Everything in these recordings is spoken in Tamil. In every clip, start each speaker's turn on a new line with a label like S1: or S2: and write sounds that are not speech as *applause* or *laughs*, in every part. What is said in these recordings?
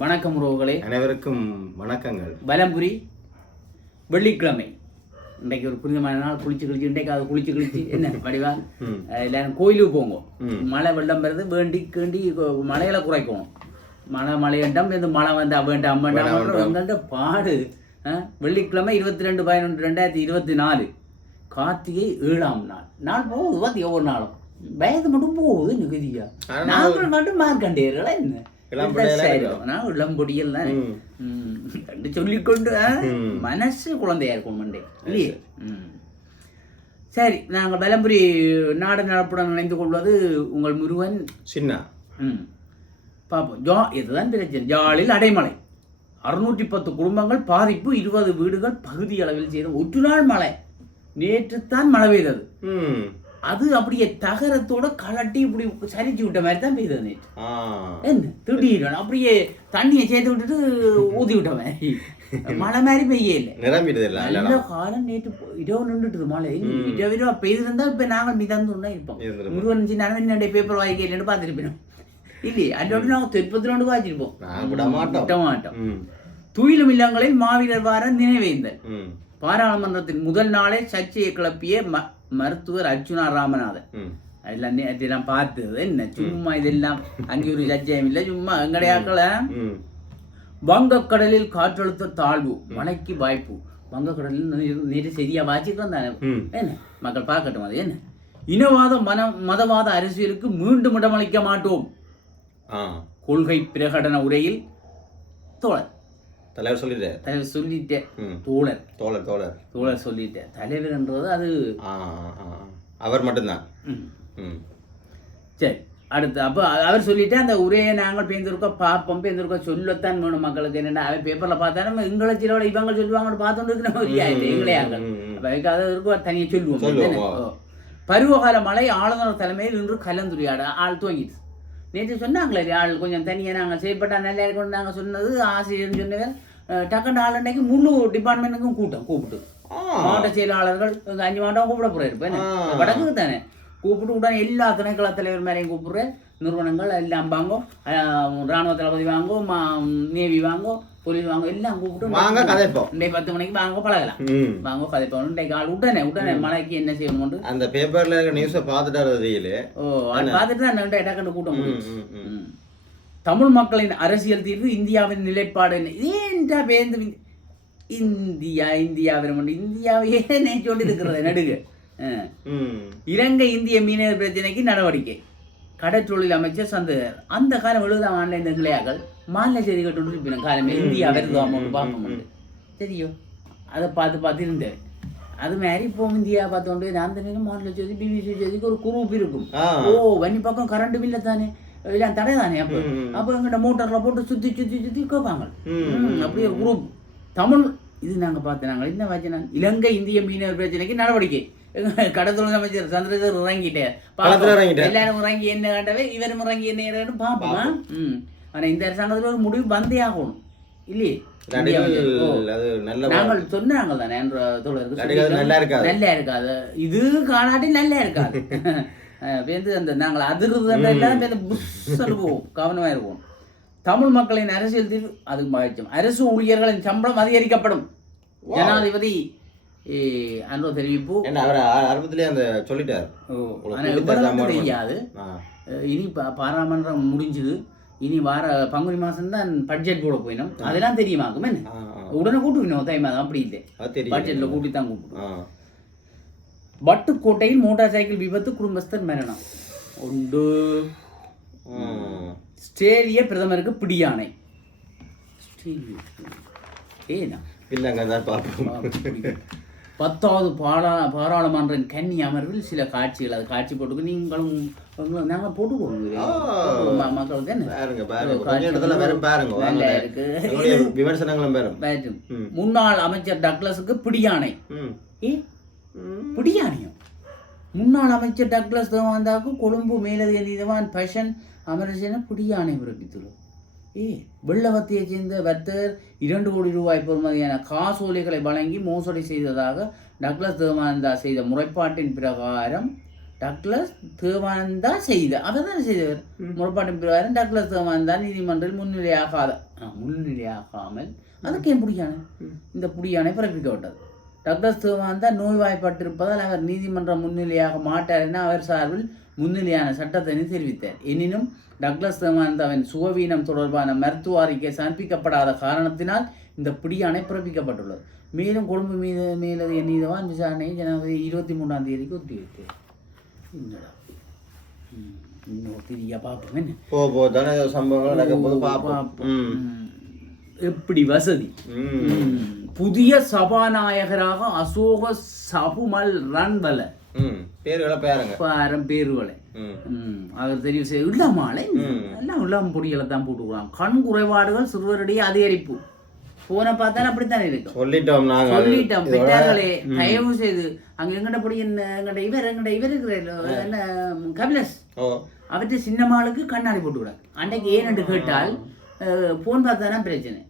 S1: வணக்கம் உறவுகளே.
S2: அனைவருக்கும் வணக்கங்கள்.
S1: வலம்புரி வெள்ளிக்கிழமை. இன்றைக்கு ஒரு புனிதமான நாள். குளிச்சு குளிச்சு இன்றைக்கு அது குளிச்சு குளிச்சு. என்ன வடிவா? எல்லாரும் கோயிலுக்கு போங்க. மழை வெள்ளம் வருது வேண்டி கேண்டி மழையில குறைக்கணும். மழை மழையண்டம் இது மழை வந்தா வேண்டாம் வேண்டாம் பாடு. வெள்ளிக்கிழமை இருபத்தி ரெண்டு பதினொன்று ரெண்டாயிரத்தி இருபத்தி நாலு. கார்த்திகை ஏழாம் நாள். நாள் போகுது பார்த்து ஒவ்வொரு நாளும். வயது மட்டும் போகுது நிகதியா. நாங்கள் மட்டும் மார்க்கண்டேர்களா என்ன? இளம்பொடியல் தான். என்று சொல்லிக்கொண்டு. மனசு குழந்தையா இருக்கும் மண்டே. இல்லையே. சரி. நாங்கள் பலம்புரி நாடு நடப்புடன் இணைந்து கொள்வது உங்கள் முருகன்.
S2: சின்ன.
S1: ம். பார்ப்போம் ஜா இதுதான் பிரச்சனை. ஜாலில் அடைமழை அறுநூற்றி பத்து குடும்பங்கள் பாதிப்பு இருபது வீடுகள் பகுதி அளவில் செய்த ஒற்று நாள் மழை நேற்றுத்தான் மழை பெய்தது. அது அப்படியே தகரத்தோட கலட்டி இப்படி சரிச்சு விட்ட மாதிரி தான் பெய்தது நேற்று. என்ன? திடீர்னு அப்படியே தண்ணியை சேர்த்து விட்டுட்டு ஊதி விட்ட மாதிரி. மழை மாதிரி பெய்ய இல்லை
S2: நிரம்பிடுது இல்ல
S1: நல்ல காலம் நேற்று இரவு நின்றுட்டு மழை. இரவு இரவா பெய்திருந்தா இப்ப நாங்கள் மிதந்து தான் இருப்போம். முருகன் சின்ன என்னுடைய பேப்பர் வாங்கிக்கலன்னு பார்த்துருப்போம் இல்லையே? அதோட நாங்கள் திருப்பத்தி ரெண்டு வாங்கியிருப்போம்
S2: நான் விட மாட்டோம்.
S1: விட மாட்டோம். துயிலும் இல்லங்களில் மாவீரர் வார நினைவேந்தல். பாராளுமன்றத்தின் முதல் நாளே சர்ச்சையை கிளப்பிய மருத்துவர் அர்ச்சுனா ராமநாதன்.
S2: ம்.
S1: அதெல்லாம் நே- அதெல்லாம் பார்த்தது என்ன? சும்மா இதெல்லாம் அங்கே ஒரு சர்ச்சையும் இல்லை. சும்மா எங்கடையாக்கள வங்கக்கடலில் காற்றழுத்த தாழ்வு மழைக்கு வாய்ப்பு. வங்கக்கடலில் நீர் சரியா வாச்சிக்கிறோம் தானே. என்ன? மக்கள் பார்க்கட்டும் அது என்ன? இனவாத மன மதவாத அரசியலுக்கு மீண்டும் இடமளிக்க மாட்டோம். கொள்கை பிரகடன உரையில் தோழர்.
S2: தலைவர் சொல்லிட்டார்.
S1: தலைவர் சொல்லிட்டேன் தோழர்.
S2: தோழர் தோழர்.
S1: தோழர் சொல்லிட்டேன் தலைவர்ன்றது அது.
S2: அவர் மட்டும்தான்.
S1: சரி அடுத்து. அப்போ அவர் சொல்லிட்டு அந்த உரையை நாங்கள் பேந்திருக்கோம் பார்ப்போம் பேந்திருக்கோம் சொல்லத்தான் வேணும் மக்களுக்கு என்னென்ன அவன் பேப்பரில் பார்த்தா நம்ம எங்களை சிலோட இவங்க சொல்லுவாங்கன்னு பார்த்துட்டு இருக்கிற ஒரு எங்களே. அப்போ அது இருக்கும் தனியாக சொல்லுவோம். பருவகால மழை ஆளுநர் தலைமையில் இன்று கலந்துரையாட ஆள் துவங்கிட்டு. நேற்று சொன்னாங்களே ஆள் கொஞ்சம் தனியாக நாங்கள் செய்யப்பட்டா நல்லா இருக்கும்னு நாங்கள் சொன்னது ஆசிரியர்னு சொன்னவர் டக்குன்னு ஆள் அன்னைக்கு முழு டிபார்ட்மெண்ட்டுக்கும் கூட்டம் கூப்பிட்டு மாவட்ட செயலாளர்கள் அஞ்சு மாவட்டம் கூப்பிட?
S2: ஆ.
S1: வடக்கு தானே கூப்பிட்டு உடனே எல்லா திணைக்கள தலைவர் மேலேயும் கூப்பிடுறேன் நிறுவனங்கள் எல்லாம் வாங்கோ அஹ், ராணுவ தளபதி வாங்கோ மா நேவி வாங்கோ போலீஸ் வாங்கோ எல்லாம் கூப்பிட்டு
S2: வாங்க கதைப்போம்.
S1: இன்றைக்கு பத்து மணிக்கு வாங்க பழகலாம். வாங்க கதைப்போம். இன்றைக்கு ஆள் உடனே உடனே மழைக்கு என்ன செய்யணும்னு
S2: அந்த பேப்பர்ல இருக்க நியூஸை பார்த்துட்டாரு வெயில
S1: ஓ அது பார்த்துட்டு தான் டக்குன்னு கூட்டம். தமிழ் மக்களின் அரசியல் தீர்வு இந்தியாவின் நிலைப்பாடு என்ன? ஏன்டா பேருந்து இந்தியா இந்தியாவின் மட்டும் இந்தியாவையே நான் சொல்லி இருக்கிறது நடுக இலங்கை இந்திய மீனவர் பிரச்சனைக்கு நடவடிக்கை. கடற்றொழில் அமைச்சர் சந்தேகர் அந்த காலம் எழுதாம் ஆன்லைன் நிலையாக்கள் மாநில செய்திகள் இருப்பின காலமே இந்தியா வருதாம் பார்க்க தெரியும். அதை பார்த்து பார்த்து இருந்தேன். அது மாதிரி இப்போ இந்தியா பார்த்தோண்டு நான் அந்த நேரம் மாநில செய்தி பிபிசி செய்திக்கு ஒரு குரூப் இருக்கும். ஓ வன்னி பக்கம் கரண்ட் பில்ல தானே? எல்லாம் தடை தானே அப்போ. அப்போ எங்கிட்ட மோட்டரில் போட்டு சுற்றி சுற்றி சுற்றி கேட்பாங்க. அப்படி ஒரு குரூப். தமிழ் இது நாங்கள் பார்த்து நாங்கள். என்ன வாட்சினா இலங்கை இந்திய மீனவர் பிரச்சனைக்கு நடவடிக்கை. கடத்தொழில் அமைச்சர் சந்திரசேகர் இறங்கிட்டேன்
S2: களத்துல இறங்கிட்டார்.
S1: எல்லாரும் இறங்கி என்ன கண்டவே? இவரும் இறங்கி என்ன ஏறன்னு பார்ப்போமா ம். ஆனால் இந்த அரசாங்கத்தில் ஒரு முடிவு வந்தே ஆகணும். இல்லையே? நாங்கள் சொன்னாங்க தானே என்ற தோழருக்கு
S2: நடிகர்
S1: சொல்லிட்டோம்.
S2: நல்லா இருக்காது.
S1: நல்லா இருக்காது. இது காணாட்டி நல்லா இருக்காது. *laughs* அஹ் பேருந்து அந்த நாங்கள் அதிர்றது எல்லாம் பேருந்து புஷ்ஷன்னு போவோம் கவனமாக இருப்போம். தமிழ் மக்களின் அரசியல் தீர்வு அது மகிழ்ச்சியம் அரசு ஊழியர்களின் சம்பளம் அதிகரிக்கப்படும். ஜனாதிபதி அன்றோ தெரிவிப்பு
S2: அவர் ஆரம்பத்திலே அந்த சொல்லிட்டார்.
S1: தெரியாது. இனி பாராளுமன்றம் முடிஞ்சுது. இனி வார பங்குனி மாதம் தான் பட்ஜெட் போட போயினோம் அதெல்லாம் தெரியுமாக்கும் என்ன. உடனே கூட்டுக்கணும் தை மாதம். அப்படி இல்லை. பட்ஜெட்டில் கூட்டி தான் கூப்பிடும்.
S2: ஆ.
S1: வட்டுக்கோட்டையில் மோட்டார் சைக்கிள் விபத்து குடும்பஸ்தர் மரணம். உண்டு. ஆஸ்திரேலிய பிரதமருக்கு ஆஸ்திரேலிய. ஏனா
S2: இல்லைங்க தான் பார்ப்போம்
S1: பத்தாவது பாரா பாராளுமன்றின் கன்னி அமர்வில் சில காட்சிகள் அது காட்சி போட்டுக்கு நீங்களும் நாங்கள் போட்டுக்கோங்க மக்களுக்கு என்ன இருக்கு.
S2: விமர்சனங்களும் பெறும்
S1: வேற்றும்.
S2: ம்.
S1: முன்னாள் அமைச்சர் டக்ளஸுக்கு பிடியாணை.
S2: ம்.
S1: ஏ?
S2: ம்.
S1: பிடியாணியம் முன்னாள் அமைச்சர் டக்ளஸ் தேவாந்தாவுக்கு கொழும்பு மேலதிக நீதிவான் பஷன் அமரசேன பிடியாணை பிறப்பித்துள்ளது ஏ வெள்ளவத்தையைச் சேர்ந்த வர்த்தகர் இரண்டு கோடி ரூபாய் பெறுமதியான காசோலைகளை வழங்கி மோசடி செய்ததாக டக்ளஸ் தேவானந்தா செய்த முறைப்பாட்டின் பிரகாரம் டக்ளஸ் தேவானந்தா செய்த. அவர் தானே செய்தவர் முறைப்பாட்டின் பிரகாரம் டக்ளஸ் தேவானந்தா நீதிமன்றில் முன்னிலையாகாத. முன்னிலையாகாமல். அதுக்கு ஏன் புடியானை? இந்த புடியானை பிறப்பிக்கப்பட்டது. டக்ளஸ் தேவானந்தா நோய்வாய்ப்பட்டிருப்பதால் அவர் நீதிமன்றம் முன்னிலையாக மாட்டார் என அவர் சார்பில் முன்னிலையான சட்டத்தை தெரிவித்தார் எனினும் டக்ளஸ் தேவானந்தாவின் சுகவீனம் தொடர்பான மருத்துவ அறிக்கை சமர்ப்பிக்கப்படாத காரணத்தினால் இந்த பிடியாணை பிறப்பிக்கப்பட்டுள்ளது. மேலும் கொழும்பு மீது மேலதிக நீதவான் விசாரணையை ஜனவரி இருபத்தி மூணாம் தேதிக்கு என்னடா இன்னும் திரியா பார்ப்போம் என்ன?
S2: போ தானே சம்பவங்கள்
S1: எப்படி வசதி? புதிய சபாநாயகராக அசோக சபுமல் ரன்பல.
S2: பேர்களை
S1: பாரம்
S2: ம்,
S1: அவர் தெரிவு செய்ய இளமாலை எல்லாம் இளம் பொடிகளை தான் போட்டுக்கிறான் கண் குறைபாடுகள் சிறுவருடைய அதிகரிப்பு. போன பார்த்தாலும் அப்படித்தான் இருக்கும்.
S2: சொல்லிட்டோம் நாங்கள்
S1: சொல்லிட்டோம். பெற்றார்களே தயவு செய்து அங்க எங்கட பொடி என்ன எங்கட இவர் எங்கட இவர் இருக்கிற என்ன கபிலஸ்? அவற்றை சின்னம்மாளுக்கு கண்ணாடி போட்டு விட அன்றைக்கு ஏன்னு கேட்டால் போன் பார்த்தாதான் பிரச்சனை.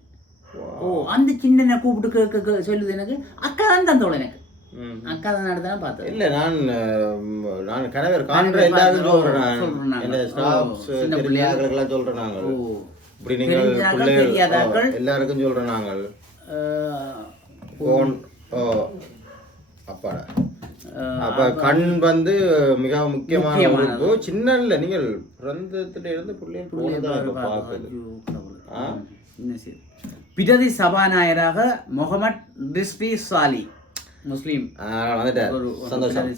S1: ஓ அந்த சின்ன கூப்பிட்டு கே- கே- கே- சொல்லுது எனக்கு. அக்கா தான் தந்தோள் எனக்கு. அக்கா தான் நடத்தான் பார்த்தது.
S2: இல்ல நான் நான் கணவர் காண்ற ஸ்டாஃப்ஸ்
S1: சின்ன
S2: தெரியாதவர்களுக்கெல்லாம் சொல்றேன் நாங்கள். இப்படி நீங்கள் பிள்ளைகள் எல்லாருக்கும் சொல்றேன் நாங்கள்.
S1: அஹ்,
S2: போன் ஓ. அப்பாடா. அப்ப கண் வந்து மிக முக்கியமான. உறுப்பு சின்ன இல்ல நீங்கள் பிறந்ததுல இருந்து பிள்ளைகள்
S1: பிரதி சபாநாயகராக முகமட் ரிஸ்வி சாலி. முஸ்லீம்.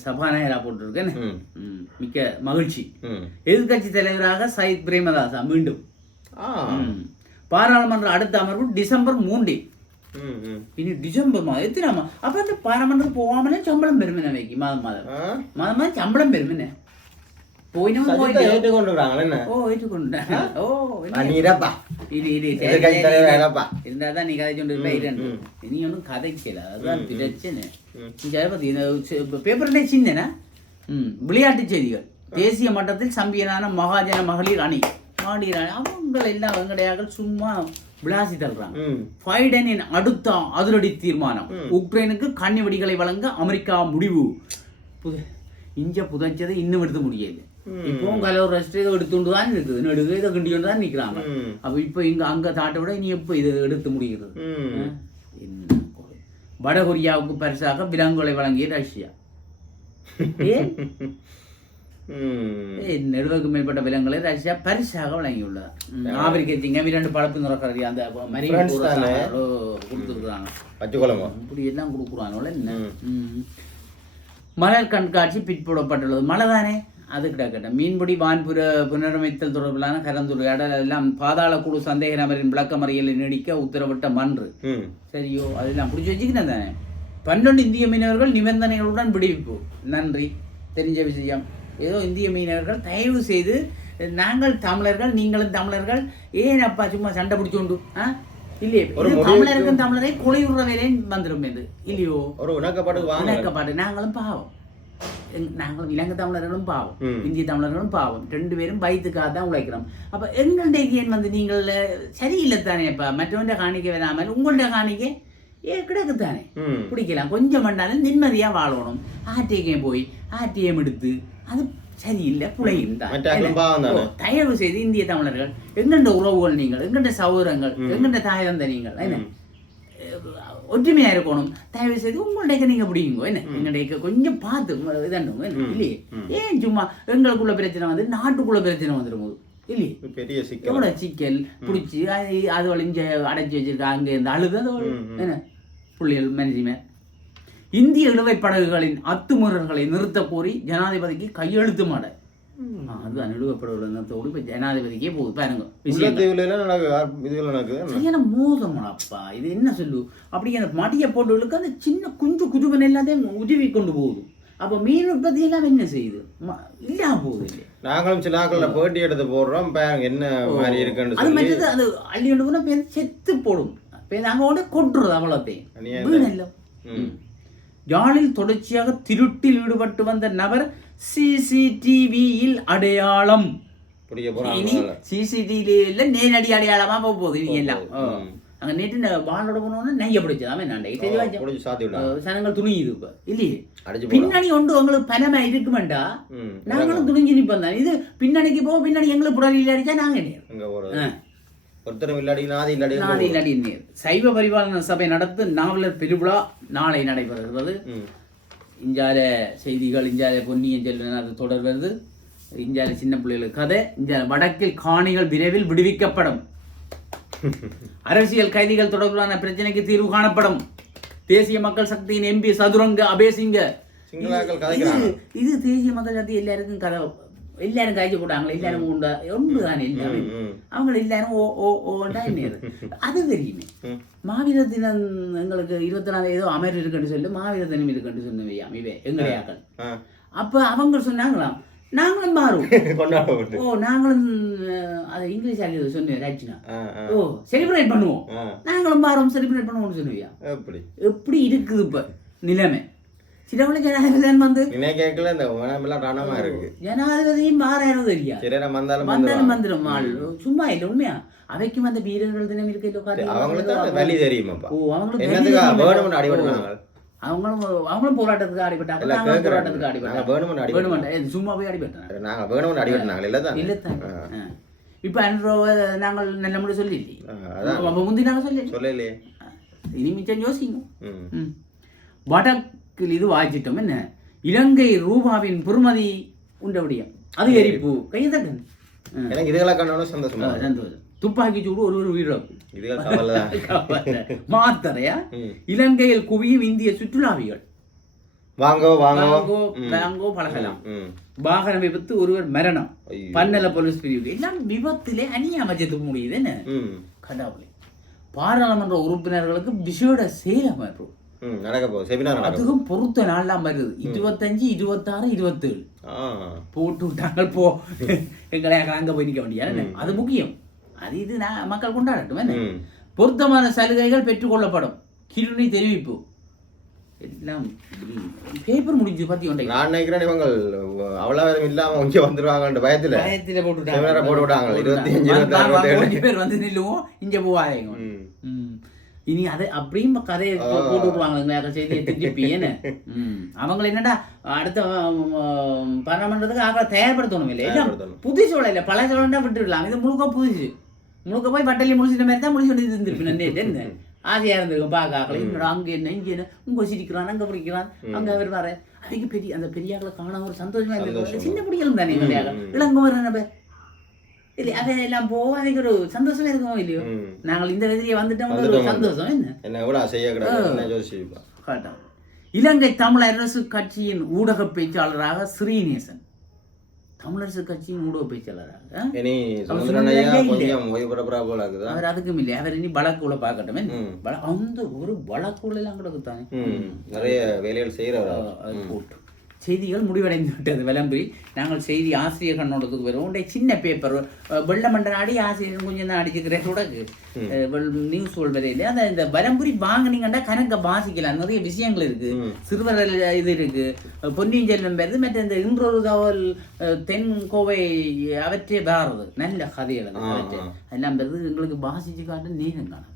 S1: சபாநாயகராக போட்டிருக்கேன் மிக்க மகிழ்ச்சி.
S2: ம்.
S1: எதிர்க்கட்சி தலைவராக சயித் பிரேமதாசா மீண்டும். பாராளுமன்ற அடுத்த அமர்வு டிசம்பர் மூன்று.
S2: ம் ம்.
S1: இனி டிசம்பர் மாதம் எத்தனை அப்ப இந்த பாராளுமன்றம் போகாமலே சம்பளம் பெருமின வைக்கி மாதம் மாதம். மாதம் மாதம் சம்பளம் பெருமின
S2: நீ
S1: ஒன்றும் கதைக்கல அதுதான் பிரச்சனை
S2: ம்.
S1: இங்க அதை பத்தி இந்த சி- இப்ப பேப்பர்லே சின்னனா விளையாட்டு செய்திகள் தேசிய மட்டத்தில் சம்பியனான மகாஜன மகளிர் அணி மகளிர் அணி அவங்க எல்லாம் வெங்கடையாக சும்மா விளாசி தள்ளுறாங்க பைடனின் அடுத்த அதிரடி தீர்மானம் உக்ரைனுக்கு கண்ணி வெடிகளை வழங்க அமெரிக்கா முடிவு புத இஞ்ச புதைச்சதை இன்னும் எடுத்து முடியாது இப்போ கலவர் ரெஸ்ட் இதை எடுத்துட்டு தான் இருக்குது நடுகு இதை கிண்டிட்டு தான் நிற்கிறாங்க அப்போ இப்போ இங்க அங்க தாட்டை விட இனி எப்போ இது எடுத்து முடிகிறது. வடகொரியாவுக்கு பரிசாக விலங்குகளை வழங்கிய ரஷ்யா நெடுவருக்கு மேற்பட்ட விலங்குகளை ரஷ்யா பரிசாக வழங்கியுள்ளது ஆப்பிரிக்க சிங்கம் இரண்டு பழப்பு நிறக்கிறது அந்த மரிய
S2: Friends தானே?
S1: கொடுத்துருக்குறாங்க இப்படி எல்லாம் கொடுக்குறாங்களோ என்ன. மலர் கண்காட்சி பிற்போடப்பட்டுள்ளது மழை தானே அது கிடக்கட்டும் மீன்பிடி வான்புற புனரமைத்தல் தொடர்பிலான கலந்துரையாடல் எல்லாம் பாதாள குழு சந்தேக நபரின் விளக்கமறியலை நீடிக்க உத்தரவிட்ட மன்று. சரியோ அதெல்லாம் பிடிச்சி வச்சுக்கிட்டேன் தானே. பன்னெண்டு இந்திய மீனவர்கள் நிபந்தனைகளுடன் விடுவிப்பு. நன்றி. தெரிஞ்ச விஷயம். ஏதோ இந்திய மீனவர்கள் தயவு செய்து நாங்கள் தமிழர்கள் நீங்களும் தமிழர்கள் ஏன் அப்பா சும்மா சண்டை பிடிச்சோண்டு? ஆ? இல்லையே. தமிழருக்கும் தமிழரை கொலையுற வேலையும் வந்துடும் இது. இல்லையோ?
S2: ஒரு
S1: இணக்கப்பாடு நாங்களும் பாவம். நாங்களும் இலங்கை தமிழர்களும் பாவம். இந்திய தமிழர்களும் பாவம் ரெண்டு பேரும் பயத்துக்காக தான் உழைக்கிறோம் அப்ப எங்களுடைய ஏன் வந்து நீங்கள் சரியில்லை தானே அப்ப மற்றவண்ட காணிக்க வராமல் உங்கள்ட்ட காணிக்க ஏ கிடக்குத்தானே பிடிக்கலாம் கொஞ்சம் பண்ணாலும் நிம்மதியா வாழணும் ஆர்டிஎம் போய் ஆர்டிஎம் எடுத்து அது சரியில்லை புழையும் தான் தயவு செய்து இந்திய தமிழர்கள் எங்கண்ட உறவுகள் நீங்கள் எங்கண்ட சகோதரங்கள் எங்கண்ட தாய் தந்த நீங்கள் என்ன ஒற்றுமையா இருக்கணும். தயவு செய்து உங்களுடைய நீங்க பிடிக்குங்க என்ன? எங்களுடைய கொஞ்சம் பார்த்து இதாண்டுங்க என்ன இல்லையே? ஏன் சும்மா எங்களுக்குள்ள பிரச்சனை வந்து நாட்டுக்குள்ள பிரச்சனை வந்துடும் போது இல்லையே
S2: பெரிய சிக்கல்.
S1: எவ்வளவு சிக்கல் பிடிச்சி அது அது வழிஞ்ச அடைச்சி வச்சிருக்கா அங்க இந்த அழுது அது என்ன? புள்ளிகள் மேனேஜ்மெண்ட் இந்திய இழுவை படகுகளின் அத்துமீறல்களை நிறுத்த கோரி ஜனாதிபதிக்கு கையெழுத்து மாட. நிலுவைப்படகுகளை நிறுத்தோடு இப்ப ஜனாதிபதிக்கே போகுது பாருங்க சரியான மோசமாப்பா இது என்ன சொல்லு அப்படி அந்த மடியை போட்டு அந்த சின்ன குஞ்சு குஜுபன் எல்லாத்தையும் உருவி கொண்டு போகுது அப்ப மீன் உற்பத்தி எல்லாம் என்ன செய்யுது இல்லாம போகுது இல்லையா
S2: நாங்களும் சில ஆக்கள்ல பேட்டி எடுத்து போடுறோம் பாருங்க என்ன மாதிரி இருக்குன்னு
S1: அது மற்றது அது அள்ளி கொண்டு செத்து போடும் பேர் அங்க கொண்டு கொட்டுறது அவ்வளோத்தையும்
S2: அநியாயம்
S1: வீணல்ல
S2: ம்.
S1: யாழில் தொடர்ச்சியாக திருட்டில் ஈடுபட்டு வந்த நபர் சிசிடிவியில் அடையாளம். சிசிடிவியில் நேரடி அடையாளமா போக போகுது இனி எல்லாம். அங்க நேற்று வாழோட போனோன்னு நெய்ய பிடிச்சது. அவன் நான் சனங்கள் துணியுது இப்ப. இல்லையே? பின்னணி ஒன்று உங்களுக்கு பலமா இருக்குமெண்டா. நாங்களும் துணிஞ்சு நிப்போம் தான். இது பின்னணிக்கு போக பின்னாடி எங்களுக்கு புடலில் அடிச்சா நாங்க நேர்
S2: இங்க போறது ஒருத்தரும் இல்லாடி நாதி இல்லாடி
S1: நாளை இல்லாடி சைவ பரிபாலன சபை நடத்து நாவலர் பெருவிழா நாளை நடைபெறுகிறது. இஞ்சால செய்திகள் இஞ்சால பொன்னியின் செல்வன் அது தொடர்வது இஞ்சால சின்ன பிள்ளைகளுக்கு கதை இஞ்சால வடக்கில் காணிகள் விரைவில் விடுவிக்கப்படும். *laughs* அரசியல் கைதிகள் தொடர்பிலான பிரச்சனைக்கு தீர்வு காணப்படும். தேசிய மக்கள் சக்தியின் எம்பி சதுரங்க அபேசிங்க. இது தேசிய மக்கள் சக்தி எல்லாருக்கும் கதை எல்லாரும் காய்ச்சி போட்டாங்களே எல்லாரும் உண்டா ஒன்று தானே எல்லாமே அவங்க எல்லாரும் ஓ ஓ ஓண்டா என்ன அது தெரியுமே. மாவீர தினம் எங்களுக்கு இருபத்தி நாலு ஏதோ அமர் இருக்குன்னு சொல்லி மாவீர தினம் இருக்குன்னு சொன்னவையாம் இவே எங்களையாக்கள். அப்ப அவங்க சொன்னாங்களாம் நாங்களும் மாறும் ஓ நாங்களும் அது இங்கிலீஷ் ஆகியது சொன்னேன் ராஜினா ஓ செலிப்ரேட் பண்ணுவோம். நாங்களும் மாறும் செலிப்ரேட் பண்ணுவோம்னு சொன்னுவியா
S2: எப்படி
S1: எப்படி இருக்குது இப்ப நிலைமை சிலவள ஜனாதிபதி வந்து
S2: நினை கேட்கல இந்த மனமெல்லாம் ரணமா இருக்கு
S1: ஜனாதிபதியும் மாறானது
S2: நம்ம வந்தாலும்
S1: வந்தாலும்
S2: வந்துருவாங்க.
S1: வந்துடும் ஆள் சும்மா இல்லை உண்மையா அவைக்கும் அந்த வீரர்கள் தினம் இருக்கு
S2: அவங்களுக்கு வலி தெரியுமாப்பா
S1: ஓ அவங்களுக்கு
S2: என்னத்துக்கு
S1: தெரியும்.
S2: வேணும்னு அடிபடுறாங்க
S1: அவங்களும் அவங்களும் போராட்டத்துக்கு அடிபட்டாங்க
S2: எல்லாம்
S1: நாங்களும்
S2: கேட்கறாங்க.
S1: போராட்டத்துக்கு
S2: நாங்க
S1: அடிபட்டாங்க
S2: வேணும்னு அடிபடுறோம்
S1: வேணுமெண்டா இது சும்மா போய் அடிபட்டாங்க
S2: நாங்க வேணும்னு அடிபட்டாங்க இல்ல தான்
S1: இல்ல தான் இப்ப அன்றுவ நாங்கள் நல்ல முறை சொல்லிല്ലേ
S2: அதான்
S1: அப்ப முந்தி நாங்கள் சொல்லி
S2: சொல்லலையே
S1: இனி மிச்சம் யோசிங்க
S2: ம்
S1: ம். வடக்கில் இது வாய்ச்சிட்டோம். என்ன? இலங்கை ரூபாவின்
S2: எனக்கு இதுகளை கண்டோன்னு சந்தோஷமா இருக்கு.
S1: சந்தோஷம். துப்பாக்கி சூடு ஒரு ஒரு உயிரிழப்பு மாத்தரையா. *laughs* இலங்கையில் குவியும் இந்திய சுற்றுலாவிகள்.
S2: வாங்கோ
S1: பழகலாம். வாகன விபத்து ஒருவர் மரணம். பன்னல போலீஸ் பிரிவு. எல்லாம் விபத்திலே அந்நிய அமைச்சத்துக்கு முடியுது என்ன? கடவுளே பாராளுமன்ற உறுப்பினர்களுக்கு விசேட செயலமைப்பு
S2: நடக்க போகுது. செமினார்.
S1: அதுக்கும் பொருத்த நாள்லாம் வருது. இருபத்தஞ்சு இருபத்தாறு இருபத்தேழு. போட்டு விட்டாங்க போ. எங்களை அங்க போய் நிற்க வேண்டிய அது முக்கியம். அது இது நான் மக்கள் கொண்டாடட்டும் என்ன? பொருத்தமான சலுகைகள் பெற்றுக்கொள்ளப்படும். கிருணி தெரிவிப்பு. எல்லாம் பேப்பர் முடிஞ்சு பத்தி ஒன்றை.
S2: நான் நினைக்கிறேன் இவங்க அவ்வளவு இல்லாம இங்க வந்துருவாங்கன்ற பயத்துல
S1: பயத்துல போட்டு
S2: போட்டு விட்டாங்க. இருபத்தி அஞ்சு,
S1: பேர் வந்து நில்லுவோம். இங்க போவாங்க. இனி அது அப்படியும் கதையை போட்டு விடுவாங்க செய்தியை திருப்பி என்ன? ம். அவங்கள என்னடா அடுத்த பாராளுமன்றத்துக்கு ஆக தயார்படுத்தணும் இல்லை எல்லாம்
S2: தயார்படுத்தணும்.
S1: புது சோழ இல்லை. பழைய சோழண்டா விட்டுடலாம் இது முழுக்க புதுசு. முழுக்க போய் பட்டலி முடிச்சிட்ட மாதிரி தான் முடிச்சு கொண்டு இருந்திருப்பேன் நான் என்ன? ஆசையா இருந்திருக்கும் பார்க்க என்னடா அங்க என்ன இங்க என்ன? உங்க சிரிக்கிறான் அங்க பிடிக்கிறான் அங்க அவர் வர அதுக்கு பெரிய அந்த பெரியாக்களை காண ஒரு சந்தோஷமா இருந்திருக்கும். சின்ன பிடிகளும் தானே இளங்குமர் என்ன இல்லை அதையெல்லாம் போக அதுக்கு ஒரு சந்தோஷமா இருக்குமோ இல்லையோ. நாங்கள் இந்த விதியை வந்துட்டோம் ஒரு. சந்தோஷம் என்ன
S2: என்ன கூட செய்ய
S1: இலங்கை தமிழ் அரசு கட்சியின் ஊடக பேச்சாளராக ஸ்ரீநேசன் தமிழரசு கட்சியின் ஊடக பேச்சாளராக
S2: இனி
S1: அவர் அதுக்கும் இல்லை அவர் இனி வழக்குள்ள பார்க்கட்டுமே அந்த ஒரு வழக்குள்ள எல்லாம்
S2: ம் நிறைய வேலைகள் செய்யறவர்
S1: போட்டு செய்திகள் முடிவடைந்து விட்டது விளம்பரி நாங்கள் செய்தி ஆசிரியர் கண்ணோட்டத்துக்கு வருவோம் உடைய சின்ன பேப்பர் வெள்ளமண்ட நாடி ஆசிரியர் கொஞ்சம் தான் அடிச்சுக்கிறேன். உடக்கு நியூஸ் வரையில அந்த இந்த வரம்புரி வாங்கினீங்கன்னா கணக்க வாசிக்கலாம். நிறைய விஷயங்கள் இருக்கு. சிறுவர் இது இருக்கு. பொன்னியின் செல்வன் பேருது மற்ற இந்த இன்றொரு தகவல் அஹ், தென் கோவை அவற்றே வேறுது நல்ல கதைகள் அவற்றை. எல்லாம் பெருது எங்களுக்கு வாசிச்சு காட்ட நேரம் காணும்.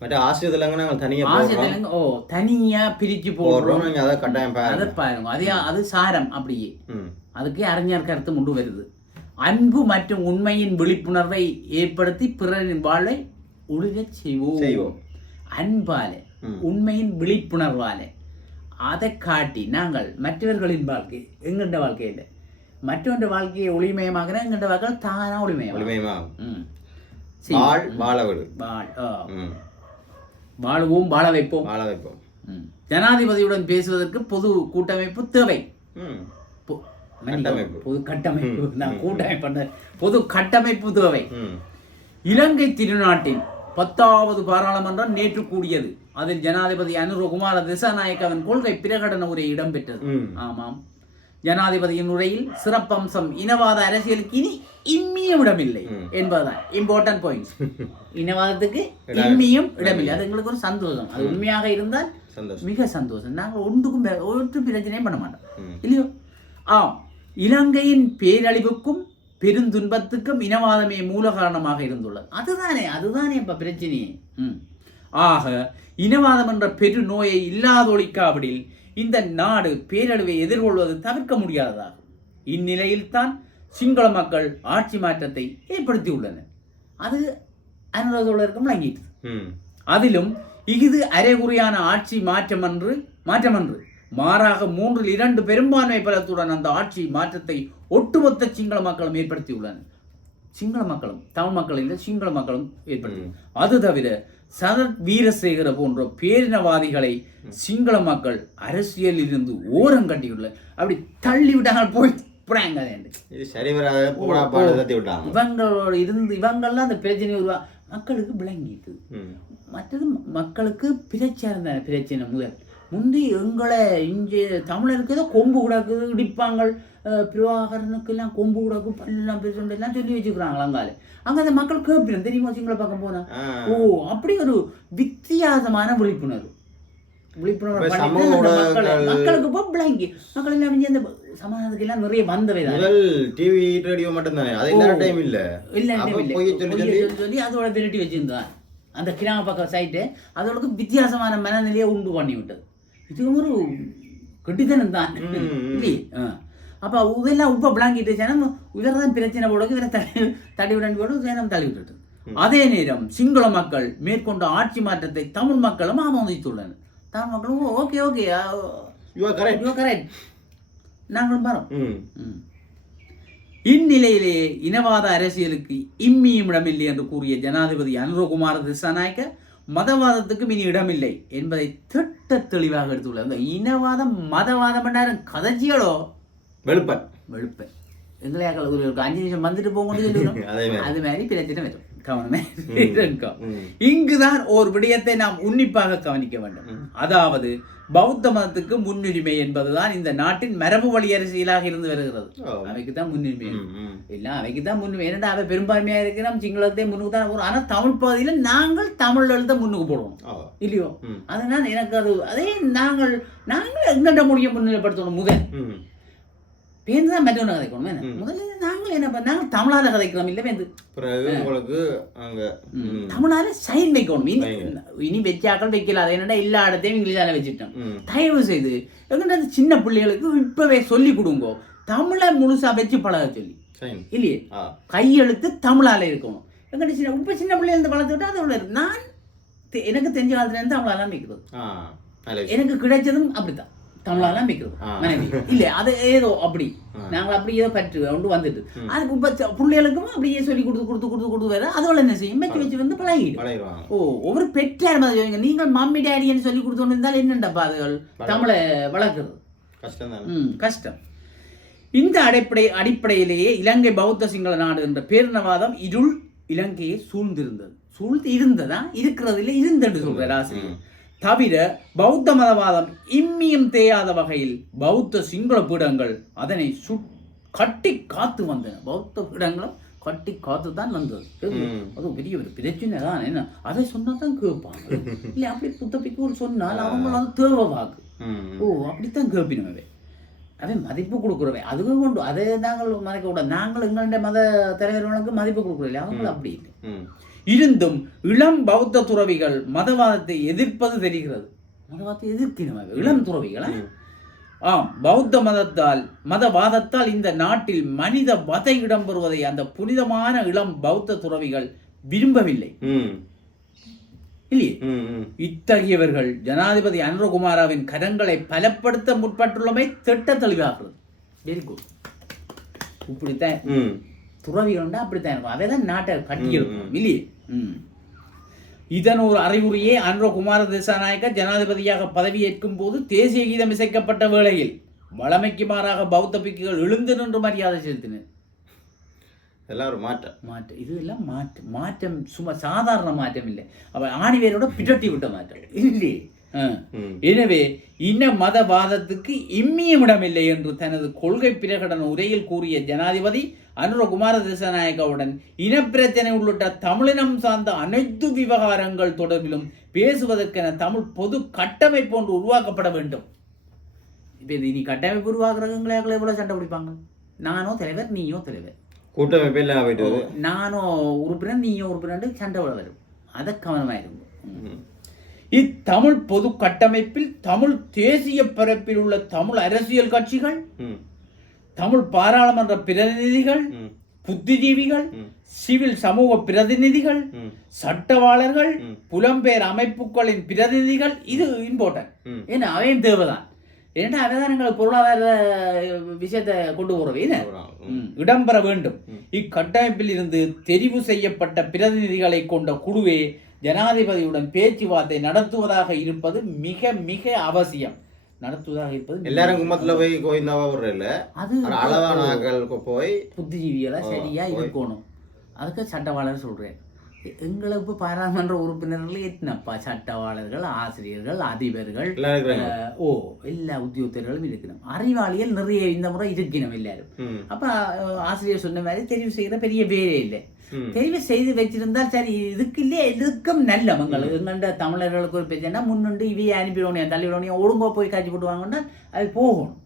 S2: மற்ற ஆசிரியர் நாங்கள் தனியா போடுறோம்.
S1: ஆசிரியர் ஓ தனியா பிரிச்சு போடுறோம்.
S2: போடுறோம் நீங்க அதை கட்டாயம்
S1: அதை
S2: பாருங்க.
S1: பாருங்க அதே அது சாரம் அப்படியே. அதுக்கே அறிஞர் கருத்து கொண்டு வருது. அன்பு மற்றும் உண்மையின் விழிப்புணர்வை ஏற்படுத்தி பிறரின் வாழை ஒழுகச் செய்வோம்.
S2: செய்வோம்.
S1: அன்பாலே. உண்மையின் விழிப்புணர்வாலே. அதை காட்டி நாங்கள் மற்றவர்களின் வாழ்க்கை எங்கண்ட வாழ்க்கையில் மற்றவன்ற வாழ்க்கையை ஒளிமயமாக்கினா எங்கண்ட வாழ்க்கை தானா ஒளிமயம்.
S2: வலிமையுமா
S1: ம்.
S2: வாழ் வாழ
S1: வாழ் வாழுவோம் வாழ வைப்போம்.
S2: வாழ வைப்போம்.
S1: ஜனாதிபதியுடன் பேசுவதற்கு பொது கூட்டமைப்பு தேவை. பொது கட்டமைப்பு? நான் கூட்டமைப்பு பொது கட்டமைப்பு தேவை. இலங்கை திருநாட்டின் பத்தாவது பாராளுமன்றம் நேற்று கூடியது. அதில் ஜனாதிபதி அனுரகுமார திசாநாயக்கவின் கொள்கை பிரகடன உரை இடம்பெற்றது. ஆமாம். ஜனாதிபதியின் உரையில் சிறப்பம்சம் இனவாத அரசியலுக்கு இனி இம்மியும் இடமில்லை. என்பதுதான். இம்பார்ட்டன்ட் பாயிண்ட் *laughs* இனவாதத்துக்கு இம்மியும் இடமில்லை. அது எங்களுக்கு ஒரு சந்தோஷம். அது உண்மையாக இருந்தால் மிக சந்தோஷம். நாங்கள் ஒன்றுக்கும் ஒரு பிரச்சனையும் பண்ண மாட்டோம். இல்லையோ? ஆம். இலங்கையின் பேரழிவுக்கும் பெருந்துன்பத்துக்கும் இனவாதமே மூல காரணமாக இருந்துள்ளது. அதுதானே அதுதானே இப்ப பிரச்சனையே. ஆக இனவாதம் என்ற பெரு நோயை இல்லாதொழிக்காவிடில் இந்த நாடு பேரழிவை எதிர்கொள்வது தவிர்க்க முடியாததாகும். இந்நிலையில்தான் சிங்கள மக்கள் ஆட்சி மாற்றத்தை ஏற்படுத்தியுள்ளனர். அது அனுராதோழருக்கும் விளங்கிட்டு அதிலும் இஃது அரைகுறையான ஆட்சி மாற்றமன்று மாற்றமன்று. மாறாக மூன்றில் இரண்டு பெரும்பான்மை பலத்துடன் அந்த ஆட்சி மாற்றத்தை ஒட்டுமொத்த சிங்கள மக்களும் ஏற்படுத்தியுள்ளனர். சிங்கள மக்களும் தமிழ் மக்கள் இல்லை சிங்கள மக்களும் ஏற்படுத்தி அது தவிர சரத் வீரசேகர போன்ற பேரினவாதிகளை சிங்கள மக்கள் அரசியலில் இருந்து ஓரம் கட்டியுள்ள அப்படி தள்ளி விட்டாங்க போய்
S2: விட்டாங்க.
S1: இவங்களோட இருந்து இவங்கெல்லாம் அந்த பிரச்சனை உருவா மக்களுக்கு விளங்கிட்டு. மற்றது மக்களுக்கு பிரச்சனை தானே பிரச்சனை முதல். முந்தி எங்களை இங்கே தமிழருக்கு ஏதோ கொம்பு கிடக்கு இடிப்பாங்க அஹ், பிரபாகரனுக்கு எல்லாம் கொம்பு கிடக்கு பல்லாம் பேசுறது எல்லாம் சொல்லி வச்சுக்கிறாங்களா அங்கால அங்கே அந்த மக்கள் கேட்பிடும் தெரியுமா சிங்கள பக்கம் போனா
S2: ஆ
S1: ஓ அப்படி ஒரு வித்தியாசமான விழிப்புணர்வு மக்களுக்கு இப்போ விளங்கி மக்கள் எல்லாம் அந்த சமாதானத்துக்கு எல்லாம் நிறைய வந்தவை
S2: முதல் டிவி ரேடியோ மட்டும் தானே அது எல்லா டைம் இல்ல
S1: இல்ல
S2: சொல்லி சொல்லி
S1: அதோட விரட்டி வச்சிருந்தான் அந்த கிராம பக்கம் சைட்டு அதோட வித்தியாசமான மனநிலையை உண்டு பண்ணி விட்டது இது ஒரு கெட்டித்தனம் தான். அப்ப இதெல்லாம் உப்ப விளாங்கிட்டு ஜனம் இவர் தான் பிரச்சனை போட இவரை தள்ளி தள்ளி விட போடு ஜனம் தள்ளி விட்டுட்டு. அதே நேரம் சிங்கள மக்கள் மேற்கொண்ட ஆட்சி மாற்றத்தை தமிழ் மக்களும் ஆமோதித்துள்ளனர் தமிழ் மக்களும் okay okay
S2: you are correct
S1: correct நாங்களும் வரோம்.
S2: ம்.
S1: ம். இந்நிலையிலே இனவாத அரசியலுக்கு இம்மியும் இடமில்லை என்று கூறிய ஜனாதிபதி அனுரகுமார திசாநாயக்க மதவாதத்துக்கும் இனி இடமில்லை என்பதை திட்ட தெளிவாக எடுத்துள்ளார் இந்த இனவாதம் மதவாதம் பண்ணாரும் கதைச்சிகளோ?
S2: வெளுப்பன்.
S1: வெளுப்பேன். எங்களையாக்கள் ஒரு ஒரு அஞ்சு நிமிஷம் வந்துட்டு போங்கன்னு சொல்லிடுறோம் *laughs*
S2: அதே மாதிரி.
S1: பிரச்சனை வரும். கவனமே *laughs* இருக்கும். இங்குதான் ஓர் விடயத்தை நாம் உன்னிப்பாக கவனிக்க வேண்டும். அதாவது பௌத்த மதத்துக்கு முன்னுரிமை என்பதுதான் இந்த நாட்டின் மரபு வழி அரசியலாக இருந்து வருகிறது. அவைக்கு தான் முன்னுரிமை. இல்ல அவைக்கு தான் முன்னுரிமை. ஏன்னா அவை பெரும்பான்மையா இருக்கு நம்ம சிங்களத்தை முன்னுக்கு தான் போறோம். ஆனா தமிழ் பகுதியில நாங்கள் தமிழ் எழுத முன்னுக்கு போடுவோம். இல்லையோ. அதனால எனக்கு அது அதே நாங்கள் நாங்கள் எங்கண்ட முடிய முன்னிலைப்படுத்தணும் முதல். பேருந்து தான் மற்றவங்க கதைக்கணும் என்ன? முதல்ல நாங்கள் என்ன நாங்கள் தமிழால கதைக்கிறோம் இல்லை பேருந்து
S2: உங்களுக்கு அங்க.
S1: தமிழால சைன் வைக்கணும் இனி. இனி வச்சாக்கள் வைக்கல அது என்னடா எல்லா இடத்தையும் இங்கிலீஷால வச்சுட்டோம். தயவு செய்து எங்கிட்ட அந்த சின்ன பிள்ளைகளுக்கு இப்பவே சொல்லி கொடுங்க தமிழை முழுசா வச்சு பழக சொல்லி. இல்லையே. கையெழுத்து தமிழால இருக்கணும் எங்கிட்ட சின்ன இப்ப சின்ன பிள்ளைங்க இருந்து வளர்த்து விட்டா அது அவ்வளவு நான் எனக்கு தெரிஞ்ச காலத்துல இருந்து.
S2: நல்ல விஷயம்.
S1: எனக்கு கிடைச்சதும் அப்படித்தான் தமிழால வைக்கிறது. மனைவி. இல்ல அது ஏதோ அப்படி. நாங்கள் அப்படி ஏதோ பற்று கொண்டு வந்துட்டு. அதுக்கு இப்ப பிள்ளைகளுக்கும் அப்படியே சொல்லி கொடுத்து கொடுத்து கொடுத்து கொடுத்து வர அதோட என்ன செய்யும்? வச்சு வச்சு வந்து பழகிடும். ஓ ஒவ்வொரு பெற்றார் மாதிரி சொல்லுங்க நீங்கள் மம்மி டேடின்னு சொல்லி கொடுத்து இருந்தால் என்னண்டப்பா அதுகள் தமிழை வளர்க்குறது.
S2: கஷ்டம்
S1: கஷ்டம். இந்த அடிப்படை அடிப்படையிலேயே இலங்கை பௌத்த சிங்கள நாடு என்ற பேரினவாதம் இருள் இலங்கையை சூழ்ந்திருந்தது. சூழ்ந்து இருந்ததா? இருக்கிறதுல இருந்தது சொல்றார் ஆசிரியர். தவிர பௌத்த மதவாதம் இம்மியும் தேயாத வகையில் பௌத்த சிங்கள பீடங்கள் அதனை சு கட்டி காத்து வந்தன. பௌத்த பீடங்களும் கட்டி காத்து தான் வந்தது. அது பெரிய ஒரு பிரச்சனை தான். என்ன? அதை சொன்னா தான் கேட்பாங்க *laughs* இல்லை அப்படி புத்தப்பிக்கு ஒரு சொன்னால் அவங்க வந்து தேவை வாக்கு. ஓ அப்படித்தான் கேட்பினோம் அவன் மதிப்பு கொடுக்குறவன். அதுவும் கொண்டு அதை நாங்கள் மறைக்க கூடாது. நாங்கள் எங்களுடைய மத தலைவர்களுக்கு மதிப்பு கொடுக்குறோம் அவங்களும் அப்படி இல்லை. இருந்தும் இளம் பௌத்த துறவிகள் மதவாதத்தை எதிர்ப்பது தெரிகிறது. மதவாதத்தை எதிர்க்கினவங்க இளம் துறவிகள்? ஆ? ஆம். பௌத்த மதத்தால் மதவாதத்தால் இந்த நாட்டில் மனித வதை இடம்பெறுவதை அந்த புனிதமான இளம் பௌத்த துறவிகள் விரும்பவில்லை. இல்லையே. இத்தகையவர்கள் ஜனாதிபதி அனுரகுமாராவின் கரங்களை பலப்படுத்த முற்பட்டுள்ளமை திட்ட தெளிவாகிறது. வெரி குட் இப்படித்தான். துறவிகள்னா அப்படித்தான் இருக்கும். அவை தான் நாட்டை கட்டியிருக்கும் இல்லையே? ம். இதன் ஒரு அறிகுறியே அனுரகுமார திசாநாயக்க ஜனாதிபதியாக பதவியேற்கும் போது தேசிய கீதம் இசைக்கப்பட்ட வேளையில் வழமைக்கு மாறாக பௌத்த பிக்குகள் எழுந்து நின்று மரியாதை செலுத்தினர்.
S2: எல்லாம் ஒரு மாற்றம்.
S1: மாற்றம் இது எல்லாம் மாற்றம் மாற்றம் சும்மா சாதாரண மாற்றம் இல்லை. அவ ஆணிவேரோட பிடட்டி விட்ட மாற்றம்.
S2: ம்.
S1: எனவே இன மதவாதத்துக்கு இம்மியும் இடமில்லை என்று தனது கொள்கை பிரகடன உரையில் கூறிய ஜனாதிபதி அனுரகுமார திசாநாயகவுடன் இனப்பிரச்சனை உள்ளிட்ட தமிழினம் சார்ந்த அனைத்து விவகாரங்கள் தொடர்பிலும் பேசுவதற்கென தமிழ் பொது கட்டமைப்பு ஒன்று உருவாக்கப்பட வேண்டும். இப்போ இது இனி கட்டமைப்பு உருவாக்குறவங்களே எவ்வளோ சண்டை பிடிப்பாங்க? நானோ தலைவர் நீயோ தலைவர்.
S2: கூட்டமைப்பு எல்லாம் போயிட்டு வருது.
S1: நானும் உறுப்பினர் நீயும் உறுப்பினர் சண்டை வரும் அதை கவனமாயிருங்க
S2: ம்.
S1: இத்தமிழ் பொது கட்டமைப்பில் தமிழ் தேசிய பரப்பில் உள்ள தமிழ் அரசியல் கட்சிகள். தமிழ் பாராளுமன்ற பிரதிநிதிகள். புத்திஜீவிகள். சிவில் சமூக பிரதிநிதிகள். சட்டவாளர்கள். புலம்பெயர் அமைப்புகளின் பிரதிநிதிகள் இது இம்பார்ட்டன்ட். ஏன்னா அவையும் தேவைதான் அவைதான் எங்களுக்கு பொருளாதார விஷயத்தை கொண்டு போறது.
S2: ம்,
S1: இடம்பெற வேண்டும். இக்கட்டமைப்பில் இருந்து தெரிவு செய்யப்பட்ட பிரதிநிதிகளை கொண்ட குழுவே ஜனாதிபதியுடன் பேச்சுவார்த்தை நடத்துவதாக இருப்பது மிக மிக அவசியம். நடத்துவதாக இருப்பது
S2: எல்லாரும் கும்பத்துல போய் கோயிந்தாவா விடுறதில்ல
S1: அது
S2: ஆனா அளவான ஆட்களுக்கு போய்
S1: புத்திஜீவிகளை
S2: ஓ,
S1: சரியா. இருக்கணும். அதுக்கு சட்டவாளர் சொல்றேன். எ- எங்களை இப்போ பாராளுமன்ற உறுப்பினர்கள் எத்தனப்பா சட்டவாளர்கள் ஆசிரியர்கள் அதிபர்கள் ஓ எல்லா உத்தியோகத்தர்களும் இருக்கணும். அறிவாளிகள் நிறைய இந்த முறை இருக்கணும் எல்லாரும். அப்ப ஆசிரியர் சொன்ன மாதிரி தெரிவு செய்கிற பெரிய பேரே இல்லை. தெரிவு செய்து வச்சிருந்தால் சரி இதுக்கு இல்லையே இதுக்கும் நல்ல மங்கள் எங்கண்ட தமிழர்களுக்கு ஒரு பிரச்சனை முன்னுண்டு இவையை அனுப்பிடணும் தள்ளிவிடணும் ஒழுங்கா போய் காட்சி போட்டு வாங்கன்னா அது போகணும்.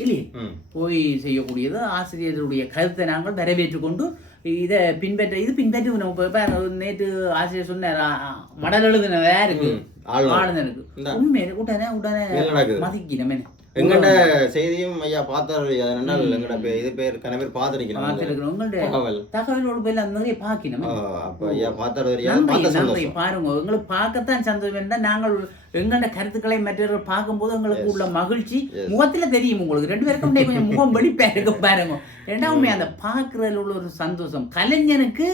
S1: இல்லையே. போய் செய்யக்கூடியது ஆசிரியர்களுடைய கருத்தை நாங்கள் வரவேற்று கொண்டு இதை பின்பற்ற இது பின்பற்றி நம்ம இப்ப நேற்று ஆசிரியர் சொன்னார் மடல் எழுதுன யாருக்கு
S2: ம். ஆளுநர்.
S1: ஆளுநருக்கு
S2: இந்தா.
S1: உண்மையில உடனே உடனே. மதிக்கணும் என்ன
S2: எங்கட செய்தியும் ஐயா பார்த்தாரு. அதனால எங்கட இது பேர் கன பேர் பார்த்திருக்கணும்
S1: பார்த்துருக்கிறோம். உங்களுடைய
S2: தகவல்.
S1: தகவலோடு போய் நிறைய பார்க்கணும்.
S2: ஆ, அப்ப ஐயா பார்த்தாரு.
S1: நன்றி பாருங்க. எங்களுக்கு பார்க்கத்தான் சந்தோஷம். இருந்தா நாங்கள் எங்களோட கருத்துக்களை மற்றவர்கள் பார்க்கும்போது எங்களுக்கு உள்ள மகிழ்ச்சி முகத்துல தெரியும் உங்களுக்கு. ரெண்டு பேருக்கும் கொஞ்சம் முகம் வெளிப்பா இருக்கு பாருங்க. ரெண்டாவுமே அந்த பார்க்கறதுல உள்ள ஒரு சந்தோஷம். கலைஞனுக்கு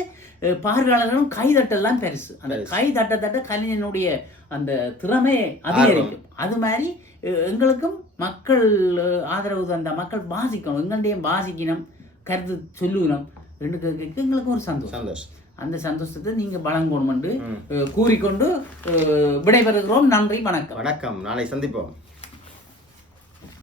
S1: பார்வையாளர்களும் கைதட்டெல்லாம் பெருசு. அந்த கை தட்ட தட்ட கலைஞனுடைய அந்த திறமை அதிகரிக்கும். அது மாதிரி எங்களுக்கும் மக்கள் ஆதரவு தந்த மக்கள் வாசிக்கணும். எங்கள்டையும் வாசிக்கணும் கருத்து சொல்லணும் ரெண்டு கேட்க எங்களுக்கும் ஒரு சந்தோஷம்.
S2: சந்தோஷம்.
S1: அந்த சந்தோஷத்தை நீங்க வழங்கணும் என்று கூறிக்கொண்டு விடைபெறுகிறோம். நன்றி வணக்கம்.
S2: வணக்கம். நாளை சந்திப்போம்.